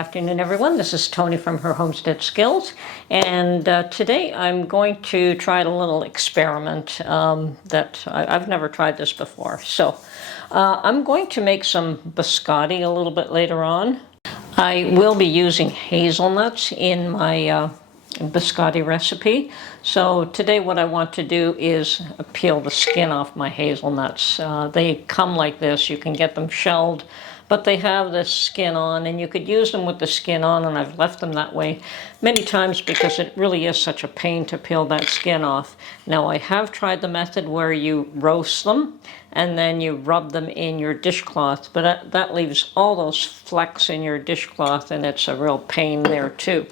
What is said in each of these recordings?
afternoon, everyone. This is Tony from Her Homestead Skills, and today I'm going to try a little experiment that I've never tried this before. So I'm going to make some biscotti a little bit later on. I will be using hazelnuts in my biscotti recipe. So today what I want to do is peel the skin off my hazelnuts. They come like this. You can get them shelled, but they have this skin on, and you could use them with the skin on, and I've left them that way many times because it really is such a pain to peel that skin off. Now, I have tried the method where you roast them and then you rub them in your dishcloth, but that leaves all those flecks in your dishcloth, and it's a real pain there too.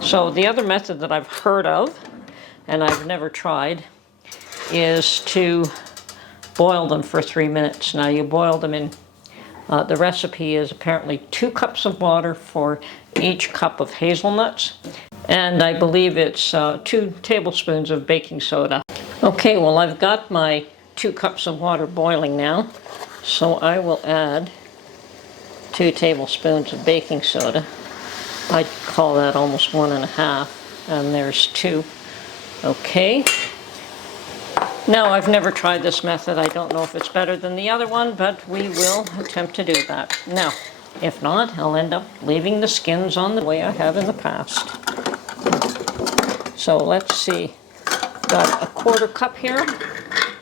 So the other method that I've heard of, and I've never tried, is to boil them for 3 minutes. Now, you boil them in the recipe is apparently 2 cups of water for each cup of hazelnuts, and I believe it's 2 tablespoons of baking soda. Okay, well, I've got my 2 cups of water boiling now, so I will add 2 tablespoons of baking soda. I'd call that almost 1.5, and there's 2. Okay. Now, I've never tried this method. I don't know if it's better than the other one, but we will attempt to do that. Now, if not, I'll end up leaving the skins on the way I have in the past. So let's see. Got a 1/4 cup here,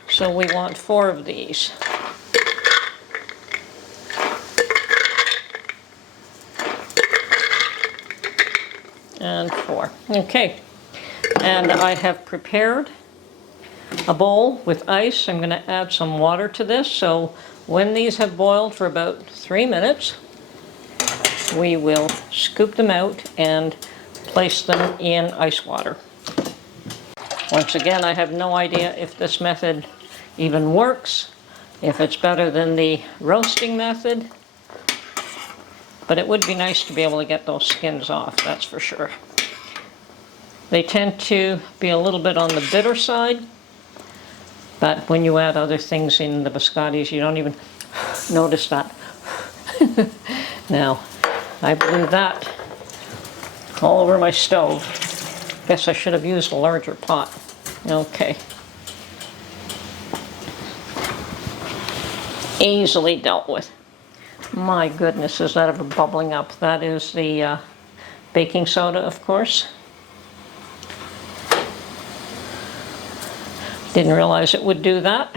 so we want 4 of these. And 4. Okay. And I have prepared a bowl with ice. I'm going to add some water to this, so when these have boiled for about 3 minutes, we will scoop them out and place them in ice water. Once again, I have no idea if this method even works, if it's better than the roasting method, but it would be nice to be able to get those skins off, that's for sure. They tend to be a little bit on the bitter side, but when you add other things in the biscottis, you don't even notice that. Now, I blew that all over my stove. Guess I should have used a larger pot. Okay. Easily dealt with. My goodness, is that ever bubbling up? That is the baking soda, of course. Didn't realize it would do that.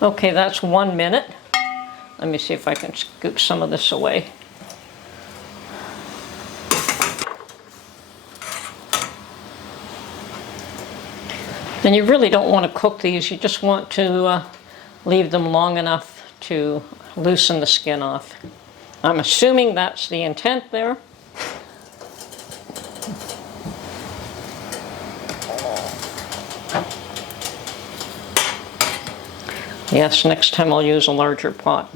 Okay, that's 1 minute. Let me see if I can scoop some of this away. And you really don't want to cook these. You just want to leave them long enough to loosen the skin off. I'm assuming that's the intent there. Yes, next time I'll use a larger pot.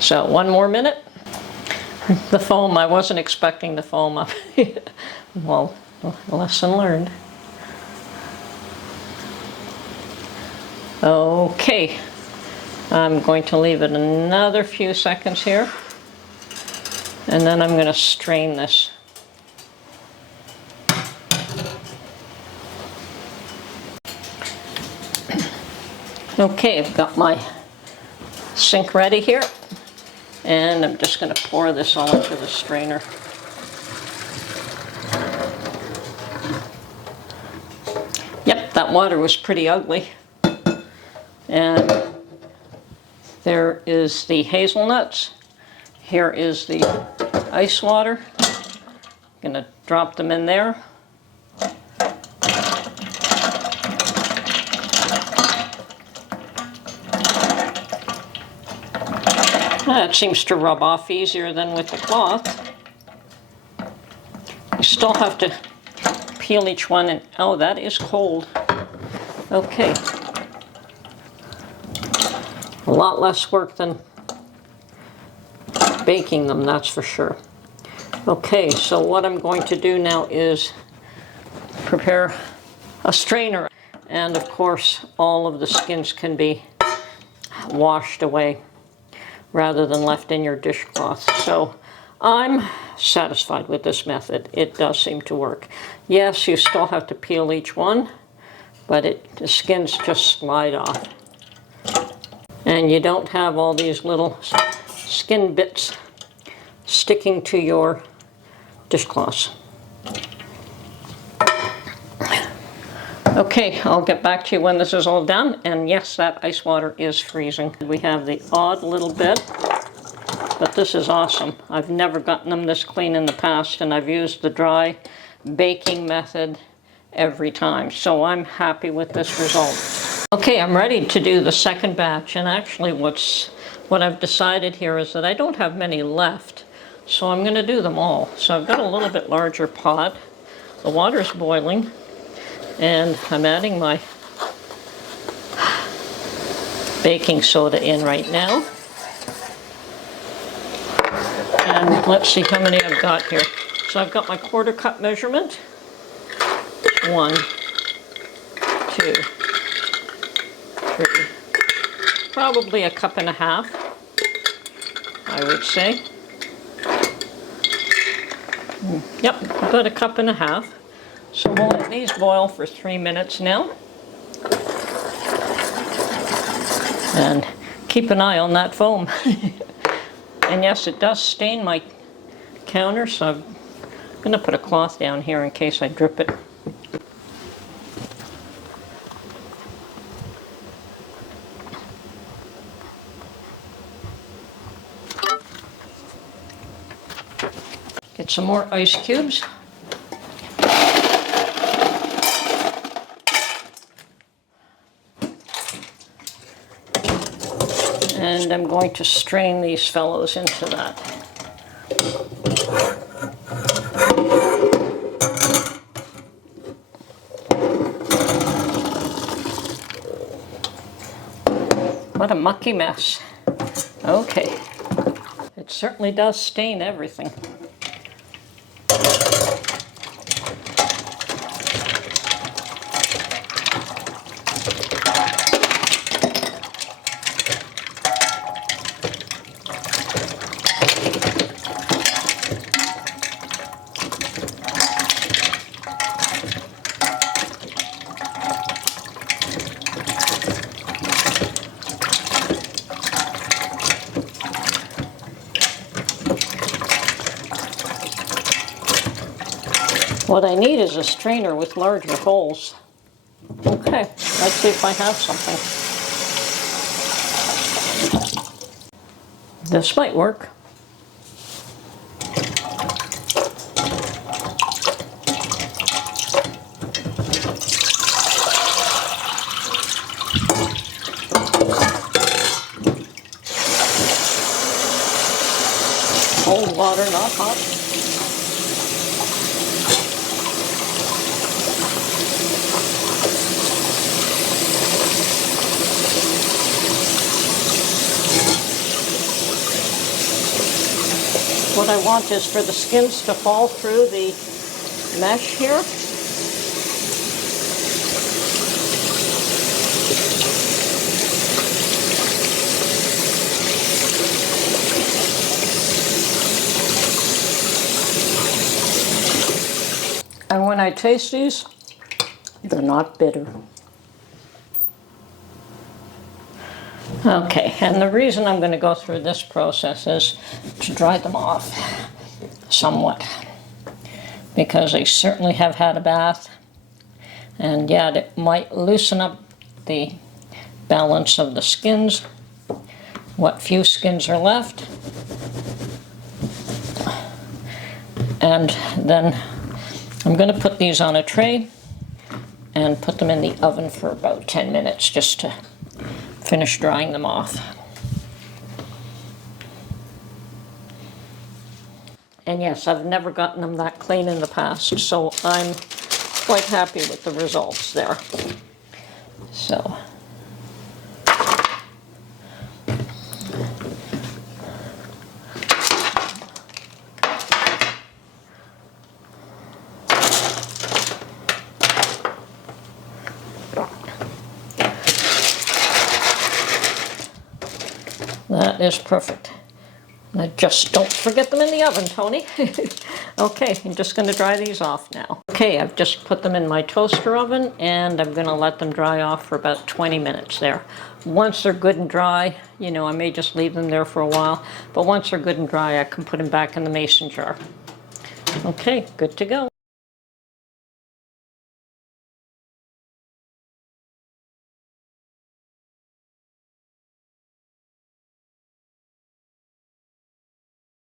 So 1 more minute. The foam, I wasn't expecting the foam up. Well, lesson learned. Okay, I'm going to leave it another few seconds here, and then I'm going to strain this. Okay, I've got my sink ready here, and I'm just going to pour this all into the strainer. Yep, that water was pretty ugly. And there is the hazelnuts. Here is the ice water. I'm going to drop them in there. It seems to rub off easier than with the cloth. You still have to peel each one, and oh, that is cold. Okay. A lot less work than baking them, that's for sure. Okay, so what I'm going to do now is prepare a strainer. And of course, all of the skins can be washed away. rather than left in your dishcloth. So I'm satisfied with this method. It does seem to work. Yes, you still have to peel each one, but the skins just slide off. And you don't have all these little skin bits sticking to your dishcloths. Okay, I'll get back to you when this is all done. And yes, that ice water is freezing. We have the odd little bit, but this is awesome. I've never gotten them this clean in the past, and I've used the dry baking method every time. So I'm happy with this result. Okay, I'm ready to do the second batch, and actually what I've decided here is that I don't have many left, so I'm going to do them all. So I've got a little bit larger pot. The water's boiling, and I'm adding my baking soda in right now. And let's see how many I've got here. So I've got my 1/4 cup measurement. 1, 2, 3, probably 1.5 cups, I would say. Yep, about 1.5 cups. So we'll let these boil for 3 minutes now. And keep an eye on that foam. And yes, it does stain my counter, so I'm going to put a cloth down here in case I drip it. Get some more ice cubes. And I'm going to strain these fellows into that. What a mucky mess. Okay. It certainly does stain everything. What I need is a strainer with larger holes. Okay, let's see if I have something. This might work. Cold water, not hot. What I want is for the skins to fall through the mesh here. And when I taste these, they're not bitter. Okay, and the reason I'm going to go through this process is to dry them off somewhat, because they certainly have had a bath, and yeah, it might loosen up the balance of the skins, what few skins are left. And then I'm going to put these on a tray and put them in the oven for about 10 minutes just to finish drying them off. And yes, I've never gotten them that clean in the past, so I'm quite happy with the results there. So That is perfect. Now just don't forget them in the oven, Tony. Okay, I'm just going to dry these off now. Okay, I've just put them in my toaster oven and I'm going to let them dry off for about 20 minutes there. Once they're good and dry, you know, I may just leave them there for a while, but once they're good and dry, I can put them back in the mason jar. Okay, good to go.